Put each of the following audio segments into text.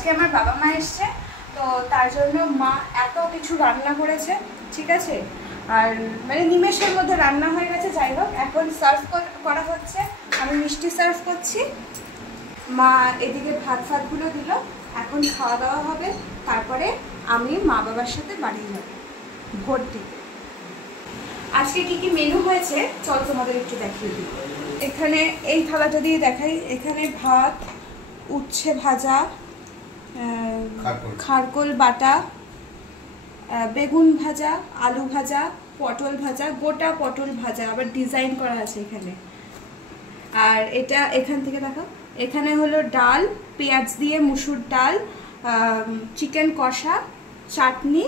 আজকে আমার বাবা মা এসছে, তো তার জন্য মা এত কিছু রান্না করেছে, ঠিক আছে। আর মানে নিমেষের মধ্যে রান্না হয়ে গেছে। যাই হোক, এখন সার্ভ করা হচ্ছে, আমি মিষ্টি সার্ভ করছি। মা এদিকে ভাত ফাতগুলো দিল, এখন খাওয়া দাওয়া হবে, তারপরে আমি মা বাবার সাথে বাড়ি যাব ভোট দিতে। আজকে কি কি মেনু হয়েছে চল তোমাদের একটু দেখিয়ে দিই। এখানে এই থালাটা দিয়ে দেখাই। এখানে ভাত, উচ্ছে ভাজা, খারকোল বাটা, বেগুন ভাজা, আলু ভাজা, পটল ভাজা, গোটা পটল ভাজা, আবার ডিজাইন করা আছে এখানে। আর এটা এখান থেকে দেখো, এখানে হলো ডাল, পেঁয়াজ দিয়ে মুসুর ডাল, চিকেন কষা, চাটনি,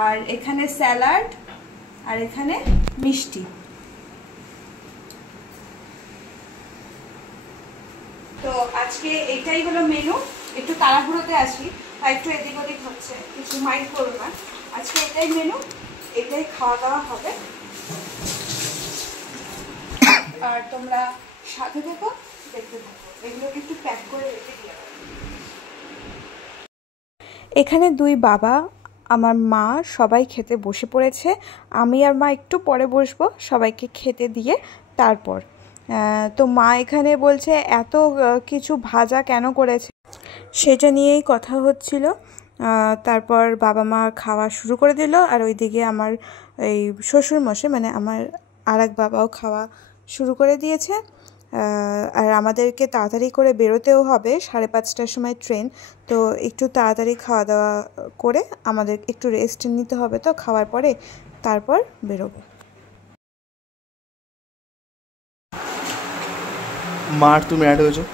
আর এখানে স্যালাড, আর এখানে মিষ্টি। তো আজকে এটাই হলো মেনু। একটু তাড়াহুড়োতে আছি, তাই একটু এদিক ওদিক হচ্ছে, কিছু মাইন্ড করো না। আজকে এটাই মেনু, এটাই খাওয়া দাওয়া হবে। আর তোমরা সাথে থেকো, দেখতে থাকো। এগুলোকে একটু প্যাক করে রেখে দিয়ে। এখানে দুই বাবা, আমার মা সবাই খেতে বসে পড়েছে। আমি আর মা একটু পরে বসবো, সবাইকে খেতে দিয়ে তারপর। তো মা এখানে বলছে এত কিছু ভাজা কেন করেছে, সেটা নিয়েই কথা হচ্ছিল। তারপর বাবা মা খাওয়া শুরু করে দিল, আর ওইদিকে আমার এই শ্বশুরমশাই মানে আমার আর এক বাবাও খাওয়া শুরু করে দিয়েছে। আর আমাদেরকে তাড়াতাড়ি করে বেরোতেও হবে, 5:30টার সময় ট্রেন। তো একটু তাড়াতাড়ি খাওয়া দাওয়া করে আমাদের একটু রেস্ট নিতে হবে, তো খাওয়ার পরে তারপর বেরোবো। মার তুমি অ্যাড হয়েছো।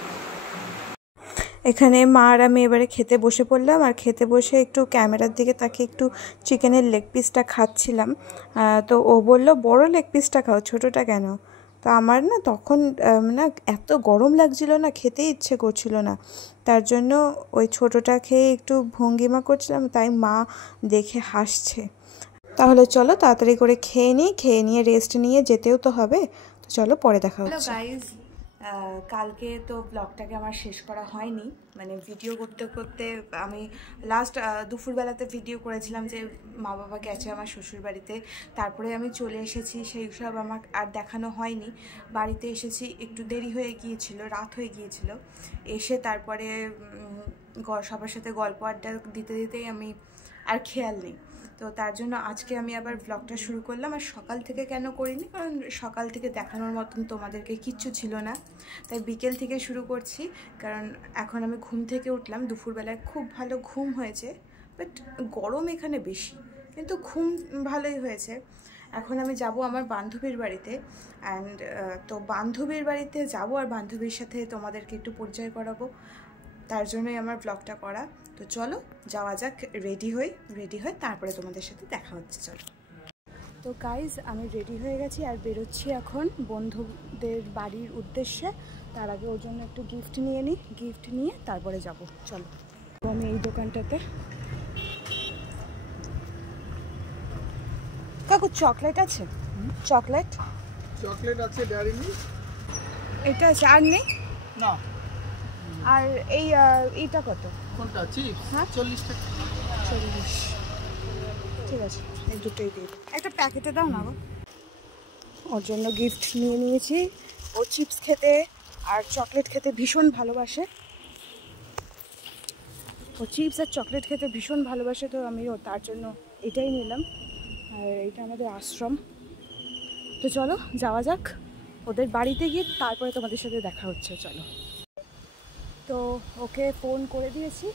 এখানে মা আর আমি এবারে খেতে বসে পড়লাম, আর খেতে বসে একটু ক্যামেরার দিকে তাকে একটু চিকেনের লেগ পিসটা খাচ্ছিলাম। তো ও বলল বড় লেগ পিসটা খাও, ছোটোটা কেন? তো আমার না তখন না এত গরম লাগছিল না, খেতে ইচ্ছে করছিল না, তার জন্য ওই ছোটোটা খেয়ে একটু ভঙ্গিমা করছিলাম, তাই মা দেখে হাসছে। তাহলে চলো তাড়াতাড়ি করে খেয়ে নিই, খেয়ে নিয়ে রেস্ট নিয়ে যেতেও তো হবে। তো চলো পরে দেখা হচ্ছে। কালকে তো ব্লগটাকে আমার শেষ করা হয়নি, মানে ভিডিও করতে করতে আমি লাস্ট দুপুরবেলাতে ভিডিও করেছিলাম যে মা বাবা গেছে আমার শ্বশুরবাড়িতে, তারপরে আমি চলে এসেছি, সেই সব আমার আর দেখানো হয়নি। বাড়িতে এসেছি, একটু দেরি হয়ে গিয়েছিল, রাত হয়ে গিয়েছিল। এসে তারপরে সবার সাথে গল্প আড্ডা দিতে দিতেই আমি আর খেয়াল নেই। তো তার জন্য আজকে আমি আবার ব্লগটা শুরু করলাম। আর সকাল থেকে কেন করিনি, কারণ সকাল থেকে দেখানোর মতন তোমাদেরকে কিচ্ছু ছিল না, তাই বিকেল থেকে শুরু করছি। কারণ এখন আমি ঘুম থেকে উঠলাম, দুপুরবেলায় খুব ভালো ঘুম হয়েছে, বাট গরম এখানে বেশি, কিন্তু ঘুম ভালোই হয়েছে। এখন আমি যাব আমার বান্ধবীর বাড়িতে, অ্যান্ড তো বান্ধবীর বাড়িতে যাব আর বান্ধবীর সাথে তোমাদেরকে একটু পরিচয় করাবো, তার জন্যই আমার ব্লগটা করা। তো চলো যাওয়া যাক, রেডি হই তারপরে তোমাদের সাথে দেখা হচ্ছে। চলো। তো গাইজ আমি রেডি হয়ে গেছি আর বেরোচ্ছি এখন বন্ধুদের বাড়ির উদ্দেশ্যে। তার আগে ওর জন্য একটু গিফট নিয়ে নিই, গিফট নিয়ে তারপরে যাব। চলো। তো আমি এই দোকানটাতে, কাকু চকলেট আছে? চকলেট আছে, ডেয়ারি মিল্ক এটা আছে, আর নেই না। আর এইটা কত? কোনটা? চিপস? হ্যাঁ 40 টাকা। 40, ঠিক আছে, এই দুটোই দিই। একটা প্যাকেটে দাও না গো। ওর জন্য গিফট নিয়ে নিয়েছি। ও চিপস খেতে আর চকলেট খেতে ভীষণ ভালোবাসে, ও চিপস আর চকলেট খেতে ভীষণ ভালোবাসে, তো আমিও তার জন্য এটাই নিলাম। আর এটা আমাদের আশ্রম। তো চলো যাওয়া যাক, ওদের বাড়িতে গিয়ে তারপরে তোমাদের সাথে দেখা হচ্ছে। চলো। তো ওকে ফোন করে দিয়েছি,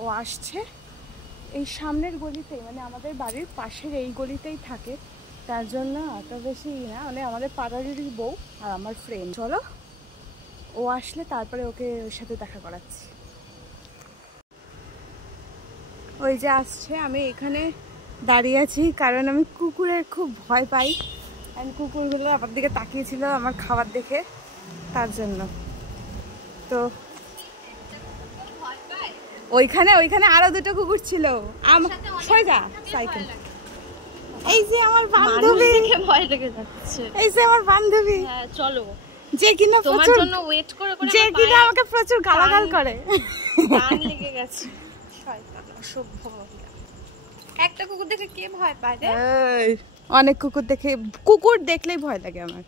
ও আসছে। এই সামনের গলিতেই, মানে আমাদের বাড়ির পাশের এই গলিতেই থাকে, তার জন্য এত বেশি না, মানে আমাদের পাড়ারই বউ আর আমার ফ্রেন্ড। চলো ও আসলে তারপরে ওকে ওর সাথে দেখা করাচ্ছি। ওই যে আসছে, আমি এখানে দাঁড়িয়ে আছি কারণ আমি কুকুরের খুব ভয় পাই, অ্যান্ড কুকুরগুলো আমার দিকে তাকিয়েছিল আমার খাবার দেখে, তার জন্য। তো ওইখানে আরো দুটো কুকুর ছিল। সাইকেল। এই যে আমার বান্ধবী, ভয় লেগে যাচ্ছে। এই যে আমার বান্ধবী। হ্যাঁ চলো। যে কিনা তোমার প্রচুর জন্য ওয়েট করে করে যে কিনা আমাকে প্রচুর গালাগাল করে। টান লেগে গেছে। শয়তান অসভ্য মহিলা। একটা কুকুর দেখে কে ভয় পায় রে? এই, অনেক কুকুর দেখলেই ভয় লাগে আমার।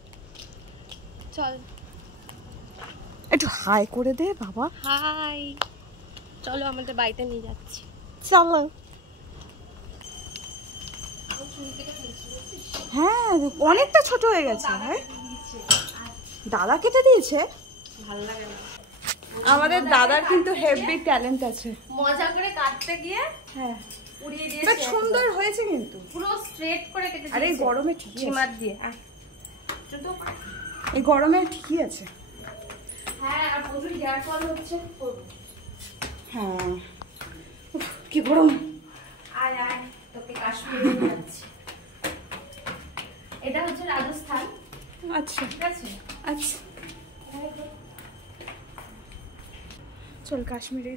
চল একটু হাই করে দে বাবা। হাই, চলো আমাদের বাড়িতে নিয়ে যাচ্ছি। চলো। হ্যাঁ অনেকটা ছোট হয়ে গেছে। হ্যাঁ দাদা কেটে দিয়েছে। ভালো লাগে না। আমাদের দাদার কিন্তু হেভি ট্যালেন্ট আছে। মজা করে কাটতে গিয়ে হ্যাঁ উড়িয়ে বাট দিয়েছে। সুন্দর হয়েছে কিন্তু। পুরো স্ট্রেট করে কেটে আরে এই দিয়েছে। গরমে ঠিকই আছে। ট্রিমার দিয়ে। জুতো এই গরমে ঠিকই আছে। হ্যাঁ, আর প্রচুর হেয়ার ফল হচ্ছে। হ্যাঁ উফ, কি গরম। আয় আয়, তোকে কাশ্মীরে নিয়ে যাচ্ছি। এটা হচ্ছে রাজস্থান, আচ্ছা ঠিক আছে? আচ্ছা চল কাশ্মীরে।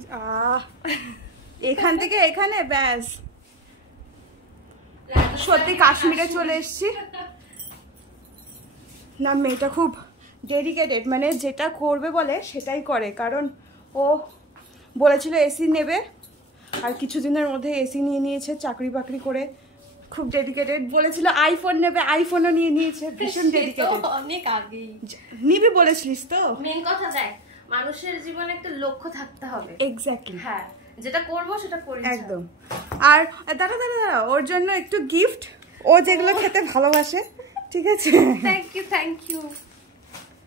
এখান থেকে এখানে ব্যাস সত্যি কাশ্মীরে চলে এসেছি। না মেয়েটা খুব ডেডিকেটেড, মানে যেটা করবে বলে সেটাই করে। কারণ ও বলেছিল এসি নেবে, আর কিছুদিনের মধ্যে এসি নিয়ে নিয়েছে চাকরি বাকরি করে। খুব ডেডিকেটেড। বলেছিল আইফোন নেবে, আইফোনও নিয়ে নিয়েছে। ভীষণ ডেডিকেটেড। অনেক আগেই নিবি বলেছিলিস তো। মেন কথা দেখ, মানুষের জীবনে একটা লক্ষ্য থাকতে হবে। এক্স্যাক্টলি। হ্যাঁ, যেটা করবো সেটা করি। একদম। আর দাঁড়া দাঁড়া দাঁড়া, ওর জন্য একটু গিফট। ও যেগুলো খেতে ভালোবাসে, ঠিক আছে? Thank you thank you.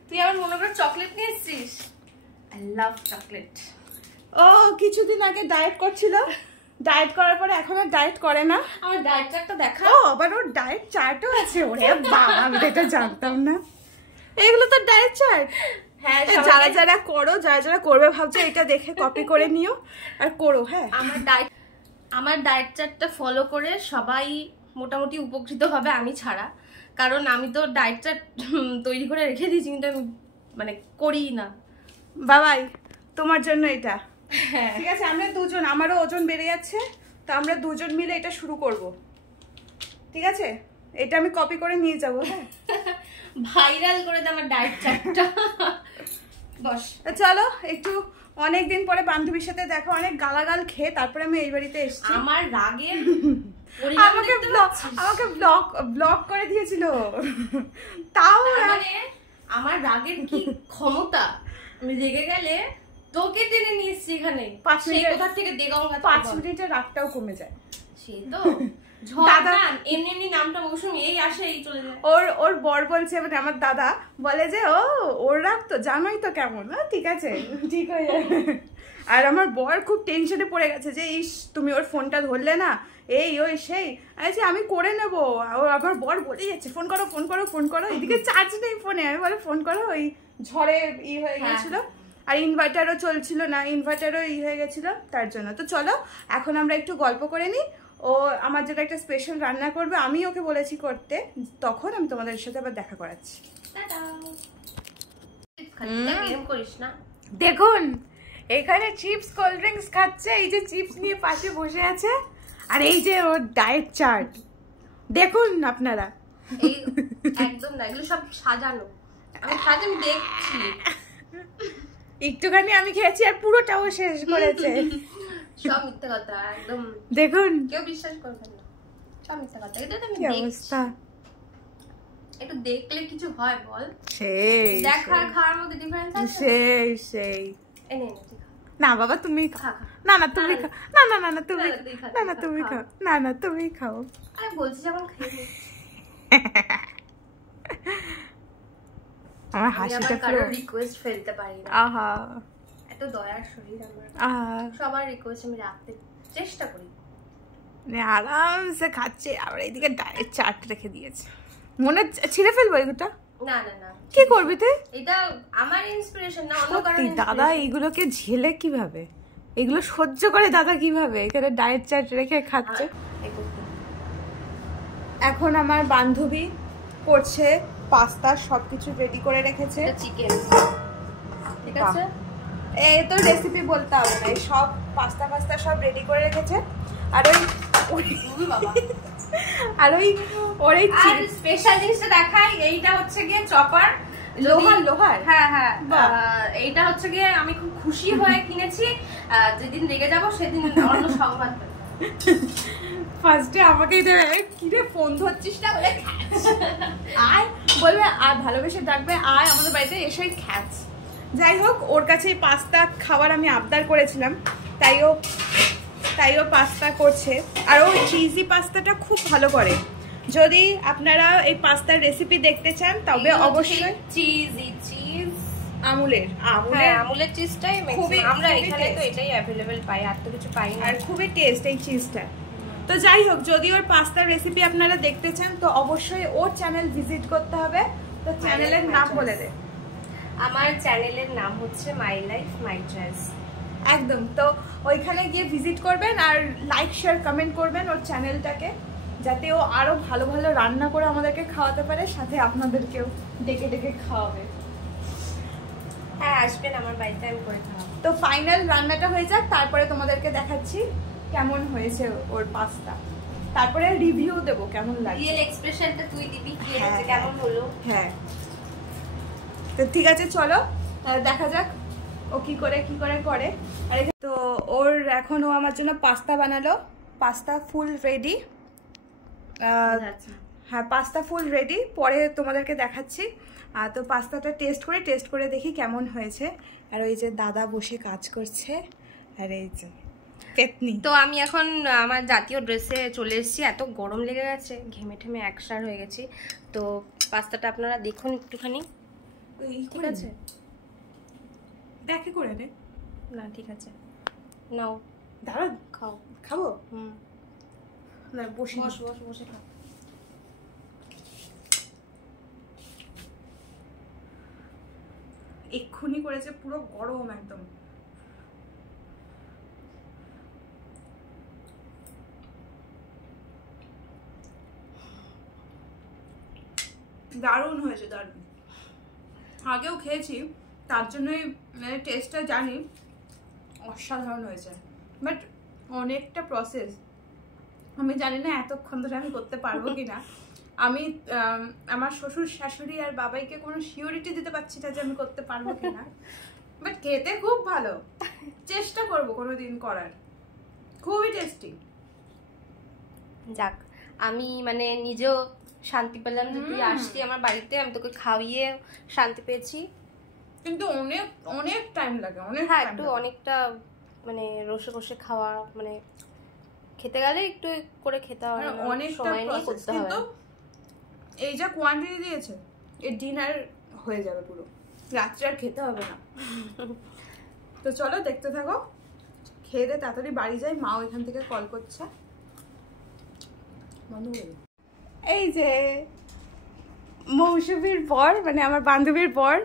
তুই আমার মনে করে চকলেট নিয়ে এসেছিস। I love chocolate. ও কিছুদিন আগে ডায়েট করছিল, ডায়েট করার পরে এখন আর ডায়েট করে না। আমার ডায়েট চার্টটা দেখা। ও আবার ওর ডায়েট চার্টও আছে। ওরে বাবা, আমি তো এটা জানতাম না। এগুলো তো ডায়েট চার্ট। হ্যাঁ, যারা যারা করো, যারা যারা করবে ভাবছো, এটা দেখে কপি করে নিও আর করো। হ্যাঁ আমার ডায়েট চার্টটা ফলো করে সবাই মোটামুটি উপকৃত হবে, আমি ছাড়া। কারণ আমি তো ডায়েট চার্ট তৈরি করে রেখে দিয়েছি, কিন্তু আমি মানে করি না। বাবাই তোমার জন্য এটা। ঠিক আছে, আমরা দুজন, আমারও ওজন বেড়ে যাচ্ছে, তো আমরা দুজন মিলে এটা শুরু করব। ঠিক আছে, এটা আমি কপি করে নিয়ে যাবো। হ্যাঁ ভাইরাল করে দে আমার ডায়েট চার্টটা। বস চলো, একটু অনেকদিন পরে বান্ধবীর সাথে দেখা, অনেক গালাগাল খেয়ে তারপরে আমি এই বাড়িতে এসেছি। আমার রাগের আমাকে ব্লক করে দিয়েছিল। তাও মানে আমার রাগের কি ক্ষমতা, আমি রেগে গেলে তোকে টেনে নিয়ে এসছি এখানে। 5 মিনিট কোথা থেকে দেগাও 5 মিনিটের রাগটাও কমে যায়। সে তো এমনি নামটা মৌসুমি, এই আসে এই চলে যায়। ওর বর বলছে, মানে আমার দাদা বলে যে ওর রাগ তো জানোই তো কেমন। ঠিক আছে, ঠিক হয়ে যাবে। আর আমার বর খুব টেনশনে পড়ে গেছে যে ইস তুমি ওর ফোনটা ধরলে না, এই ওই সেই। আচ্ছা আমি করে নেবো। আমার বর বলেই যাচ্ছে ফোন করো ফোন করো ফোন করো। এদিকে চার্জ নেই ফোনে, আমি বলে ফোন করো। ওই ঝড়ে হয়ে গেছিল, আর ইনভার্টারও চলছিল না, ইনভার্টারও হয়ে গেছিল তার জন্য। তো চলো এখন আমরা একটু গল্প করে নিই। ও আমার জন্য একটা স্পেশাল রান্না করবে, আমি ওকে বলেছি করতে। তখন আমি তোমাদের সাথে আবার দেখা করাচ্ছি। দেখুন এখানে চিপস কোল্ড ড্রিঙ্কস খাচ্ছে, এই যে চিপস নিয়ে পাশে বসে আছে, আর এই যে ওর ডায়েট চার্ট দেখুন আপনারা। এই একদম না, এগুলো সব সাজানো। আমি দেখছি। একটুখানি আমি খেয়েছি আর পুরোটাও শেষ করেছে। সব মিথ্যা কথা, একদম দেখুন কেউ বিশ্বাস করবে না, সব মিথ্যা কথা। এটা তো আমি কি অবস্থা। একটু দেখলে কিছু হয় বল? সেই দেখা খাওয়ার মধ্যে ডিফারেন্স আছে। সেই এনে না বাবা তুমি খাও। না না তুমি খাও। না না না না তুমি না না তুমি খাও। না না তুমি খাও। আরে বলছি যখন খেয়ে আমার হাসিটা কারো রিকোয়েস্ট ফেলতে পারি না। আহা এত দয়ার শরীর আমার। সবার রিকোয়েস্ট আমি রাখতে চেষ্টা করি। আরামসে খাচ্ছে, আবার এইদিকে ডায়েট চার্ট রেখে দিয়েছে। মনে ছিঁড়ে ফেলবো এগুলোটা? না না না, কি করবি তুই? এটা আমার ইন্সপিরেশন না, অন্য কারো। দাদা এইগুলোকে ঝেলে কিভাবে, এগুলো সহ্য করে দাদা কিভাবে এখানে ডায়েট চার্ট রেখে খাচ্ছে। এখন আমার বান্ধবী করছে পাস্তা, সবকিছু রেডি করে রেখেছে। চিকেন, ঠিক আছে? এই তো রেসিপি বলতে হবে না, এই সব পাস্তা সব রেডি করে রেখেছে। আর আর ওই স্পেশাল জিনিসটা দেখাই, এইটা হচ্ছে গিয়ে চপার। লোহার হ্যাঁ হ্যাঁ, এইটা হচ্ছে গিয়ে আমি খুব খুশি হয়ে কিনেছি। যেদিন রেগে যাবো সেদিন অন্য সংবাদ ফার্স্টে আমাকেই দেবে, কি রে ফোন ধরছিস না বলে আয়, বলবে আর ভালোবেসে ডাকবে আয় আমাদের বাড়িতে এসে খ্যাচ। যাই হোক, ওর কাছে পাস্তা খাবার আমি আবদার করেছিলাম, তাইও পাস্তা করছে। আর ও চিজি পাস্তাটা খুব ভালো করে। যদি আপনারা এই পাস্তার রেসিপি দেখতে চান তবে অবশ্যই চিজ আমুলের চিজটাই আমরা এখানে তো এটাই অ্যাভেলেবেল পাই, আর তো কিছু পাই না। আর খুবই টেস্ট এই চিজটা। তো যাই হোক, যদি ওর পাস্তার রেসিপি আপনারা দেখতে চান তো অবশ্যই ওর চ্যানেল ভিজিট করতে হবে। তো চ্যানেলের নাম বলে দে। আমার চ্যানেলের নাম হচ্ছে মাই লাইফ মাই চয়েস। একদম, তো ওইখানে গিয়ে ভিজিট করবেন আর লাইক শেয়ার কমেন্ট করবেন ওর চ্যানেলটাকে, যাতে ও আরো ভালো ভালো রান্না করে আমাদেরকে খাওয়াতে পারে, সাথে আপনাদেরকেও ডেকে ডেকে খাওয়াবে। হ্যাঁ, আসবেন আমার বাড়িতে, আমি করে খাওয়াবো। তো ফাইনাল রান্নাটা হয়ে যাক, তারপরে তোমাদেরকে দেখাচ্ছি কেমন হয়েছে ওর পাস্তা, তারপরে রিভিউ দেব কেমন লাগে। রিয়েল এক্সপ্রেশনটা তুই দিবি কি হয়েছে, কেমন হলো। হ্যাঁ, তো ঠিক আছে, চলো দেখা যাক ও কি করে করে। আর তো ওর এখন ও আমার জন্য পাস্তা বানালো, পাস্তা ফুল রেডি। হ্যাঁ, পাস্তা ফুল রেডি, পরে তোমাদেরকে দেখাচ্ছি। তো পাস্তাটা টেস্ট করে দেখি কেমন হয়েছে। আর ওই যে দাদা বসে কাজ করছে, আর এই যে পেতনি। তো আমি এখন আমার জাতীয় ড্রেসে চলে এসেছি, এত গরম লেগে গেছে, ঘেমে ঠেমে একসার হয়ে গেছি। তো পাস্তাটা আপনারা দেখুন একটুখানি। ঠিক আছে, দেখে করে রে না ঠিক আছে, নাও দাঁড়া খাবো। না, বসে খাও। এক্ষুনি করেছে, পুরো গরম একদম। দারুণ হয়েছে, দারুণ। আগেও খেয়েছি, তার জন্যই মানে টেস্টটা জানি, অসাধারণ হয়েছে। বাট অনেকটা প্রসেস, আমি জানি না এতক্ষণ ধরে আমি করতে পারবো কিনা। আমি আমার শ্বশুর শাশুড়ি আর বাবাইকে কোনো সিওরিটি দিতে পারছি না যে আমি করতে পারবো কিনা, বাট খেতে খুব ভালো। চেষ্টা করবো কোনোদিন করার, খুবই টেস্টি। যাক, আমি মানে নিজেও শান্তি পেলাম যে তুই আসছি আমার বাড়িতে, আমি তোকে খাইয়ে শান্তি পেয়েছি। কিন্তু অনেক অনেক টাইম লাগে, অনেক। হ্যাঁ, একটু অনেকটা মানে রসে খাওয়া, মানে খেতে গেলে একটু করে খেতে হবে, অনেক সময় নিয়ে করতে হবে। কিন্তু এই যা কোয়ান্টিটি দিয়েছে, এর ডিনার হয়ে যাবে পুরো, রাত্রে আর খেতে হবে না। তো চলো দেখতে থাকো, খেয়ে দে তাড়াতাড়ি বাড়ি যাই, মা ওইখান থেকে কল করছে। এই যে মৌসুমীর বর, মানে আমার বান্ধবীর বর,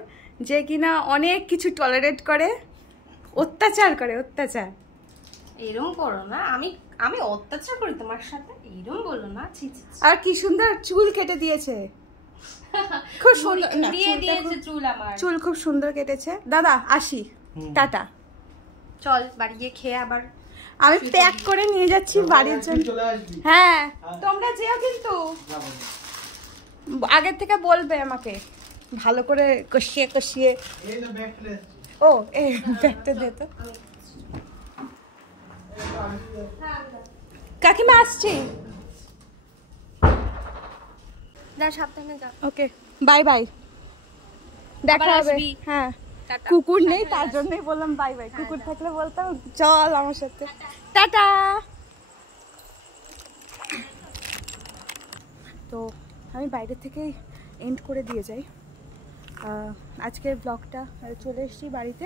যে কিনা অনেক কিছু টলারেট করে, অত্যাচার করে, অত্যাচার। এরকম করো না, আমি অত্যাচার করি তোমার সাথে, এরকম বলো না। আর কি সুন্দর চুল কেটে দিয়েছে, খুব সুন্দর দিয়ে দিয়েছে চুল, আমার চুল খুব সুন্দর কেটেছে। দাদা আসি, টাটা। চল বাড়ি গিয়ে খেয়ে আবার আমি প্যাক করে নিয়ে যাচ্ছি বাড়ির জন্য। হ্যাঁ, তোমরা যেও কিন্তু আগের থেকে বলবে আমাকে, ভালো করে কষিয়ে। ও এই ব্যাগটা দে তো। কাকিমা আসছি। সাবধানে যা। ওকে, বাই বাই, দেখা হবে। হ্যাঁ, কুকুর নেই তার জন্যই বললাম বাই বাই, কুকুর থাকলে বলতাম চল আমার সাথে, টাটা। তো আমি বাইরে থেকেই এন্ড করে দিয়ে যাই। আজকের ব্লগটা চলে এসেছি বাড়িতে,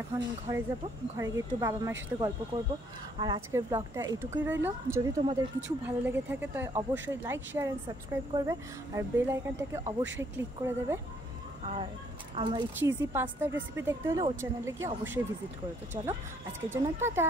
এখন ঘরে যাব, ঘরে গিয়ে একটু বাবা মায়ের সাথে গল্প করব। আর আজকের ব্লগটা এটুকুই রইল। যদি তোমাদের কিছু ভালো লেগে থাকে তো অবশ্যই লাইক শেয়ার অ্যান্ড সাবস্ক্রাইব করবে, আর বেল আইকনটাকে অবশ্যই ক্লিক করে দেবে। আর আমার এই চিজি পাস্তার রেসিপি দেখতে হলে ওর চ্যানেলে গিয়ে অবশ্যই ভিজিট করো। তো চলো আজকের জন্য টাটা।